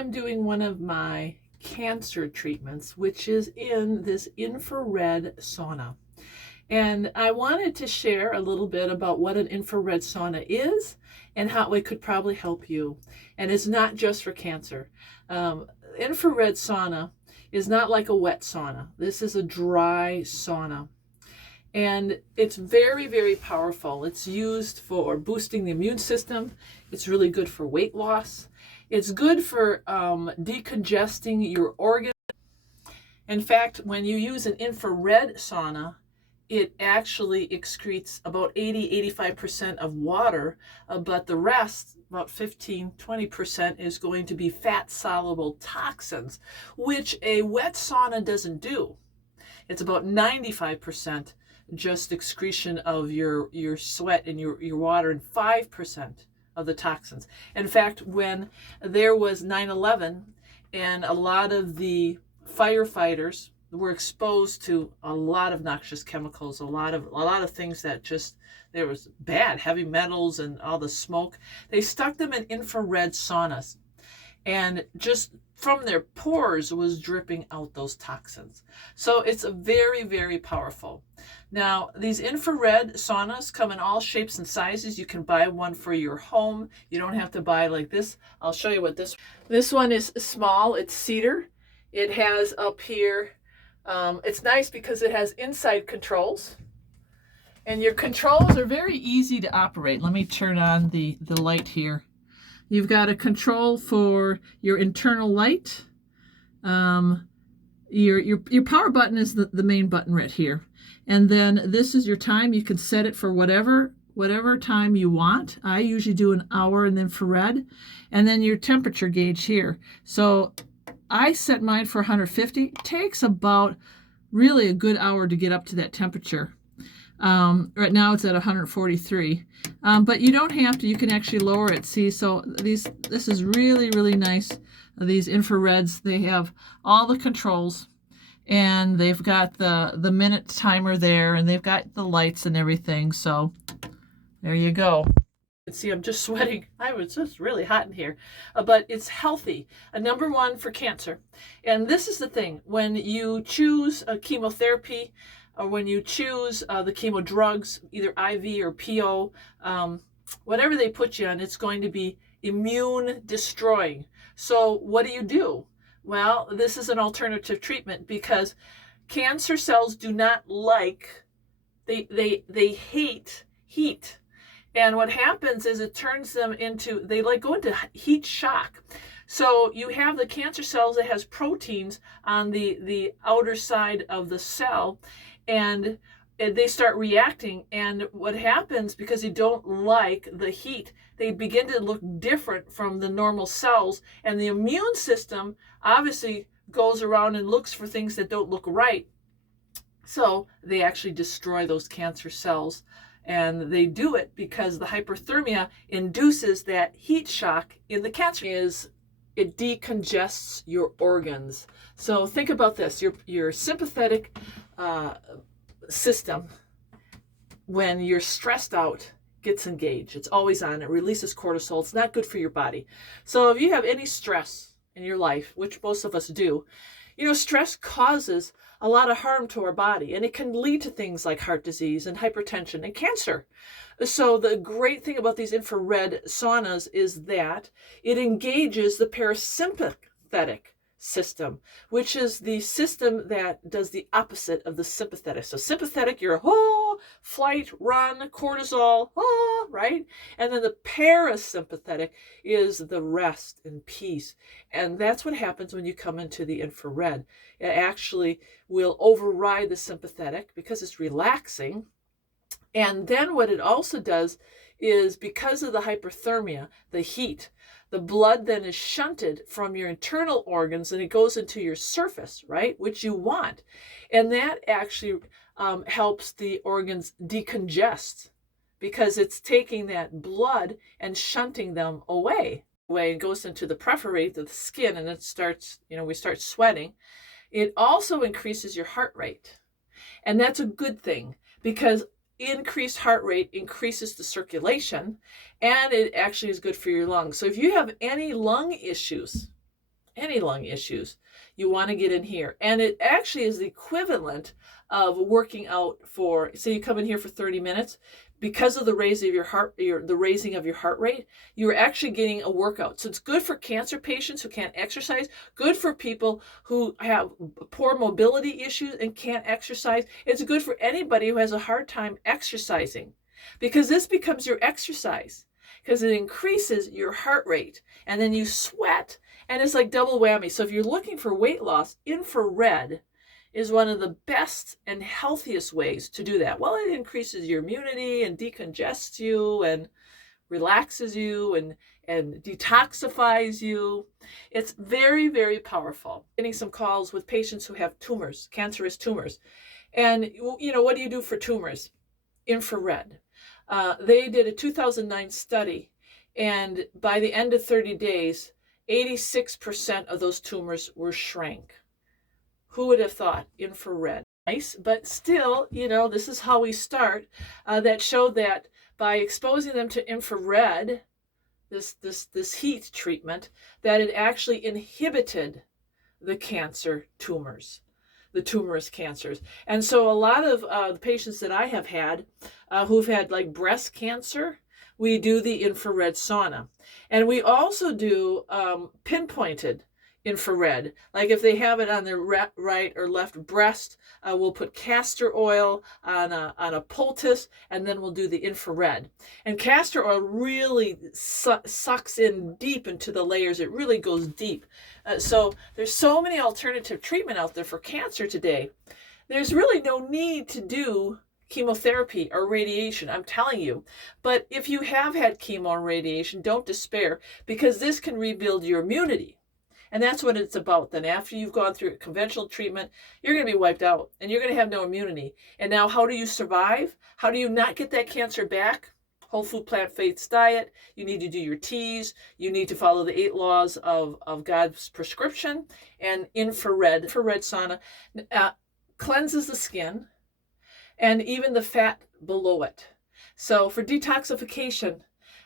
am doing one of my cancer treatments, which is in this infrared sauna. And I wanted to share a little bit about what an infrared sauna is and how it could probably help you. And it's not just for cancer. Infrared sauna is not like a wet sauna. This is a dry sauna. And it's very, very powerful. It's used for boosting the immune system. It's really good for weight loss. It's good for decongesting your organs. In fact, when you use an infrared sauna, it actually excretes about 80-85% of water, but the rest, about 15-20%, is going to be fat-soluble toxins, which a wet sauna doesn't do. It's about 95% just excretion of your sweat and your water, and 5% of the toxins. In fact, when there was 9/11 and a lot of the firefighters were exposed to a lot of noxious chemicals, a lot of things that just, there was bad, heavy metals and all the smoke. They stuck them in infrared saunas, and just from their pores was dripping out those toxins. So it's very, very powerful. Now, these infrared saunas come in all shapes and sizes. You can buy one for your home. You don't have to buy like this. I'll show you what this one is. Small. It's cedar. It has up here, it's nice because it has inside controls, and your controls are very easy to operate. Let me turn on the light here. You've got a control for your internal light. Your power button is the main button right here. And then this is your time. You can set it for whatever time you want. I usually do an hour in infrared. And then your temperature gauge here. So I set mine for 150. It takes about really a good hour to get up to that temperature. Right now it's at 143, but you don't have to. You can actually lower it. See, so this is really, really nice. These infrareds, they have all the controls, and they've got the minute timer there, and they've got the lights and everything. So there you go. See, I'm just sweating. It's just really hot in here, but it's healthy. Number one for cancer. And this is the thing: when you choose a chemotherapy, or when you choose the chemo drugs, either IV or PO, whatever they put you on, it's going to be immune destroying. So what do? Well, this is an alternative treatment, because cancer cells do not like, they hate heat. And what happens is it turns them into, they go into heat shock. So you have the cancer cells that has proteins on the outer side of the cell, and they start reacting. And what happens, because they don't like the heat, they begin to look different from the normal cells. And the immune system obviously goes around and looks for things that don't look right. So they actually destroy those cancer cells. And they do it because the hyperthermia induces that heat shock in the cancer. It decongests your organs. So think about this: your sympathetic system, when you're stressed out, gets engaged. It's always on. It releases cortisol. It's not good for your body. So if you have any stress in your life, which most of us do, stress causes a lot of harm to our body, and it can lead to things like heart disease and hypertension and cancer. So the great thing about these infrared saunas is that it engages the parasympathetic system, which is the system that does the opposite of the sympathetic. So sympathetic, you're flight, run, cortisol, right? And then the parasympathetic is the rest and peace. And that's what happens when you come into the infrared. It actually will override the sympathetic because it's relaxing. And then what it also does is, because of the hyperthermia, the heat, the blood then is shunted from your internal organs and it goes into your surface, right? Which you want. And that actually helps the organs decongest, because it's taking that blood and shunting them away. It goes into the periphery of the skin, and it starts, we start sweating. It also increases your heart rate. And that's a good thing, because increased heart rate increases the circulation, and it actually is good for your lungs. So if you have any lung issues, any lung issues, you want to get in here. And it actually is the equivalent of working out for, say you come in here for 30 minutes, because of the raising of your heart rate, you're actually getting a workout. So it's good for cancer patients who can't exercise, good for people who have poor mobility issues and can't exercise. It's good for anybody who has a hard time exercising, because this becomes your exercise, because it increases your heart rate, and then you sweat, and it's like double whammy. So if you're looking for weight loss, infrared is one of the best and healthiest ways to do that. Well, it increases your immunity and decongests you and relaxes you and detoxifies you. It's very, very powerful. Getting some calls with patients who have tumors, cancerous tumors. And, what do you do for tumors? Infrared. They did a 2009 study, and by the end of 30 days, 86% of those tumors were shrank. Who would have thought? Infrared. Nice, but still, this is how we start. That showed that by exposing them to infrared, this heat treatment, that it actually inhibited the cancer tumors, the tumorous cancers. And so a lot of the patients that I have had who've had like breast cancer, we do the infrared sauna. And we also do pinpointed infrared. Like if they have it on their right or left breast, we'll put castor oil on a poultice, and then we'll do the infrared. And castor oil really sucks in deep into the layers. It really goes deep. So there's so many alternative treatment out there for cancer today. There's really no need to do chemotherapy or radiation, I'm telling you. But if you have had chemo or radiation, don't despair, because this can rebuild your immunity. And that's what it's about. Then after you've gone through conventional treatment, you're going to be wiped out and you're going to have no immunity. And now how do you survive? How do you not get that cancer back? Whole food, plant-based diet. You need to do your teas. You need to follow the 8 laws of God's prescription. And infrared sauna cleanses the skin and even the fat below it. So for detoxification,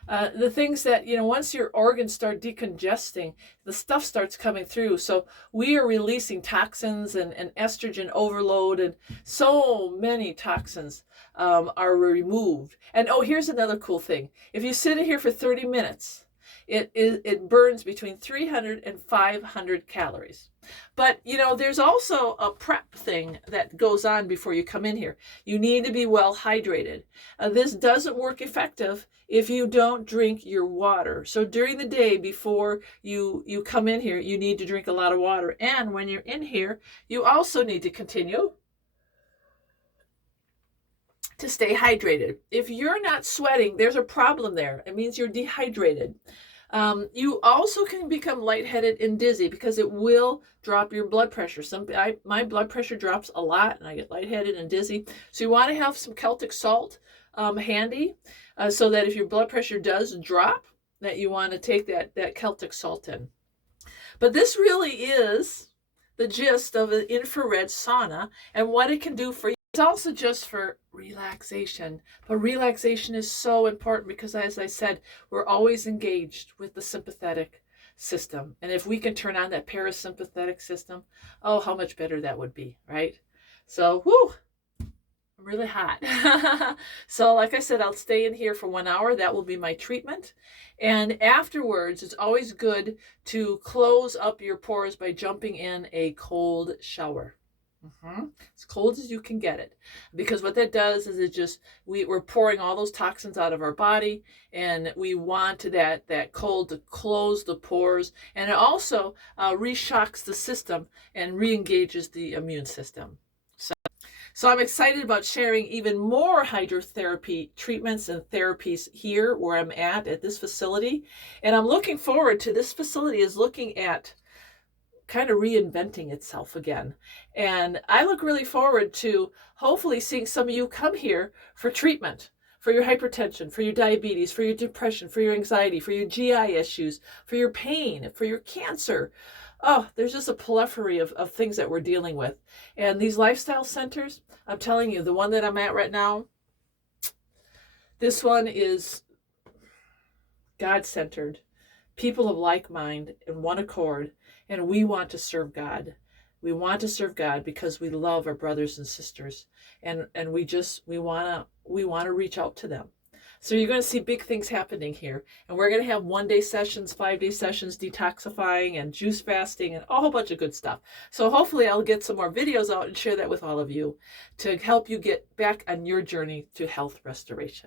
the things that, once your organs start decongesting, the stuff starts coming through. So we are releasing toxins and estrogen overload, and so many toxins are removed. And here's another cool thing. If you sit in here for 30 minutes, it burns between 300 and 500 calories. But, there's also a prep thing that goes on before you come in here. You need to be well hydrated. This doesn't work effective if you don't drink your water. So during the day before you come in here, you need to drink a lot of water. And when you're in here, you also need to continue to stay hydrated. If you're not sweating, there's a problem there. It means you're dehydrated. You also can become lightheaded and dizzy because it will drop your blood pressure. My blood pressure drops a lot and I get lightheaded and dizzy. So you want to have some Celtic salt handy so that if your blood pressure does drop, that you want to take that Celtic salt in. But this really is the gist of an infrared sauna and what it can do for you. It's also just for relaxation, but relaxation is so important because, as I said, we're always engaged with the sympathetic system. And if we can turn on that parasympathetic system, oh, how much better that would be, right? So, I'm really hot. So like I said, I'll stay in here for 1 hour. That will be my treatment. And afterwards, it's always good to close up your pores by jumping in a cold shower. As cold as you can get it, because what that does is we're pouring all those toxins out of our body, and we want that cold to close the pores, and it also reshocks the system and re-engages the immune system. So I'm excited about sharing even more hydrotherapy treatments and therapies here where I'm at this facility, and I'm looking forward to this facility is looking at kind of reinventing itself again. And I look really forward to hopefully seeing some of you come here for treatment, for your hypertension, for your diabetes, for your depression, for your anxiety, for your GI issues, for your pain, for your cancer. Oh, there's just a plethora of things that we're dealing with. And these lifestyle centers, I'm telling you, the one that I'm at right now, this one is God-centered. people of like mind in one accord, and we want to serve God. We want to serve God because we love our brothers and sisters, and we want to reach out to them. So you're going to see big things happening here, and we're going to have 1-day sessions, 5-day sessions, detoxifying and juice fasting and a whole bunch of good stuff. So hopefully I'll get some more videos out and share that with all of you to help you get back on your journey to health restoration.